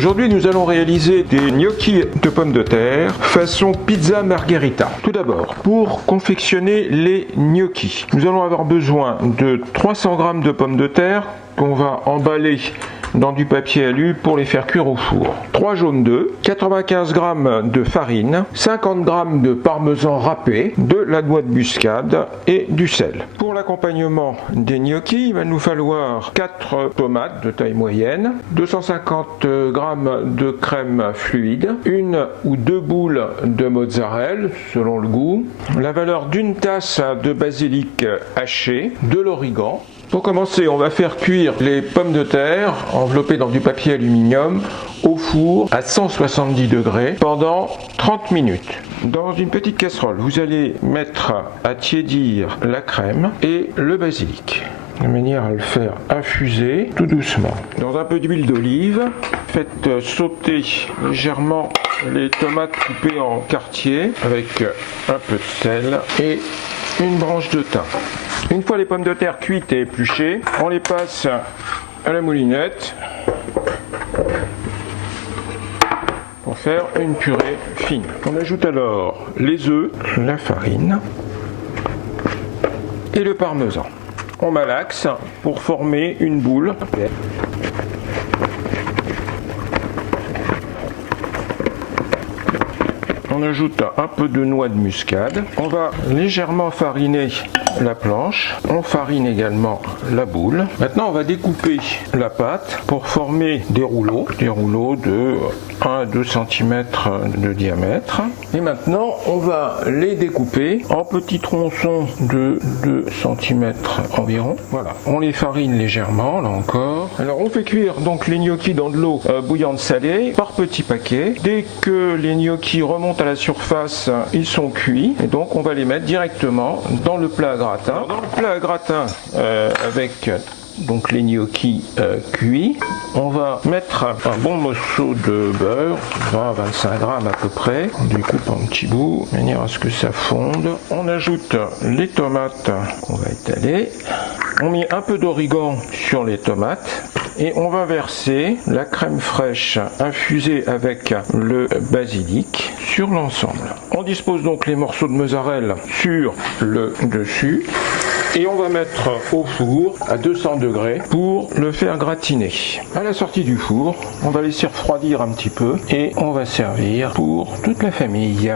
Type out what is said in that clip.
Aujourd'hui, nous allons réaliser des gnocchis de pommes de terre façon pizza margherita. Tout d'abord, pour confectionner les gnocchis, nous allons avoir besoin de 300 g de pommes de terre qu'on va emballer dans du papier alu pour les faire cuire au four. 3 jaunes d'œufs, 95 g de farine, 50 g de parmesan râpé, de la noix de muscade et du sel. Pour l'accompagnement des gnocchis, il va nous falloir 4 tomates de taille moyenne, 250 g de crème fluide, 1 ou 2 boules de mozzarella selon le goût, la valeur d'une tasse de basilic haché, de l'origan. Pour commencer, on va faire cuire les pommes de terre enveloppées dans du papier aluminium au four à 170 degrés pendant 30 minutes. Dans une petite casserole, vous allez mettre à tiédir la crème et le basilic, de manière à le faire infuser tout doucement. Dans un peu d'huile d'olive, faites sauter légèrement les tomates coupées en quartiers avec un peu de sel et une branche de thym. Une fois les pommes de terre cuites et épluchées, on les passe à la moulinette pour faire une purée fine. On ajoute alors les œufs, la farine et le parmesan. On malaxe pour former une boule. On ajoute un peu de noix de muscade. On va légèrement fariner la planche. On farine également la boule. Maintenant, on va découper la pâte pour former des rouleaux de 1 à 2 cm de diamètre. Et maintenant, on va les découper en petits tronçons de 2 cm environ. Voilà, on les farine légèrement, là encore. Alors, on fait cuire donc les gnocchis dans de l'eau bouillante salée par petits paquets. Dès que les gnocchis remontent à la surface, ils sont cuits. Et donc, on va les mettre directement dans le plat à gratin. Alors, dans le plat à gratin, avec donc les gnocchis cuits, on va mettre un bon morceau de beurre, 20 à 25 grammes à peu près. On découpe en petits bouts, de manière à ce que ça fonde. On ajoute les tomates qu'on va étaler. On met un peu d'origan sur les tomates et on va verser la crème fraîche infusée avec le basilic sur l'ensemble. On dispose donc les morceaux de mozzarella sur le dessus et on va mettre au four à 200 degrés pour le faire gratiner. À la sortie du four, on va laisser refroidir un petit peu et on va servir pour toute la famille.